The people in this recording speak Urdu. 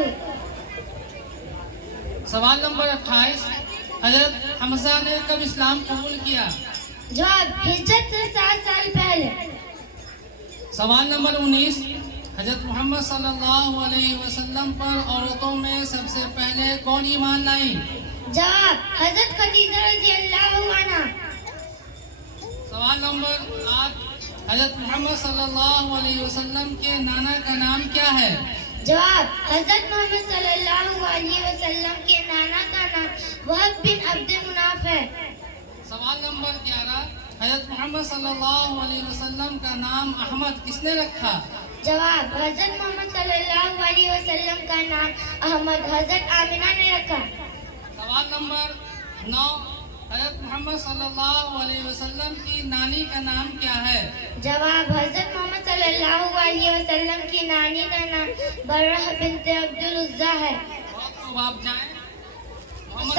وبرکاتہ. سوال نمبر 28. حضرت حمزہ نے کب اسلام قبول کیا؟ جواب ہجرت سے 7 سال پہلے. سوال نمبر 19. حضرت محمد صلی اللہ علیہ وسلم پر عورتوں میں سب سے پہلے کون ایمان لائی؟ جواب حضرت خدیجہ رضی اللہ عنہا. سوال نمبر 8. حضرت محمد صلی اللہ علیہ وسلم کے نانا کا نام کیا ہے؟ جواب حضرت محمد صلی اللہ علیہ وسلم کے نانا کا نام وہب بن عبد مناف ہے. سوال نمبر 11. حضرت محمد صلی اللہ علیہ وسلم کا نام احمد کس نے رکھا؟ جواب حضرت محمد صلی اللہ علیہ وسلم کا نام احمد حضرت آمنہ نے رکھا. سوال نمبر 9. حضرت محمد صلی اللہ علیہ وسلم کی نانی کا نام کیا ہے؟ جواب حضرت محمد صلی اللہ علیہ وسلم کی نانی کا نام برہ بنت عبد العزیٰ ہے. بہت خوب، آپ جائیں. محمد